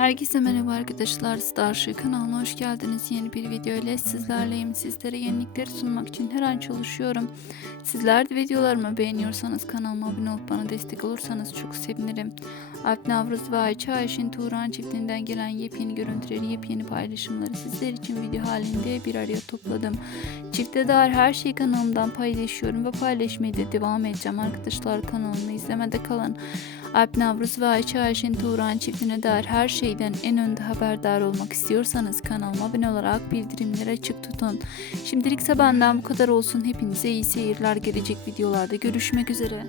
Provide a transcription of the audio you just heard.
Herkese merhaba arkadaşlar. Starship kanalına hoş geldiniz. Yeni bir video ile sizlerleyim. Sizlere yenilikleri sunmak için her an çalışıyorum. Sizler de videolarımı beğeniyorsanız kanalıma abone olup bana destek olursanız çok sevinirim. Alp Navruz ve Ayça Ayşin Turan çiftinden gelen yepyeni görüntüleri, yepyeni paylaşımları sizler için video halinde bir araya topladım. Çifte dair her şeyi kanalımdan paylaşıyorum ve paylaşmaya da devam edeceğim arkadaşlar. Kanalımı izlemede kalın. Alp Navruz ve Ayça Ayşin Turan çiftine dair her şeyden en önde haberdar olmak istiyorsanız kanalıma abone olarak bildirimleri açık tutun. Şimdilikse benden bu kadar olsun. Hepinize iyi seyirler. Gelecek videolarda görüşmek üzere.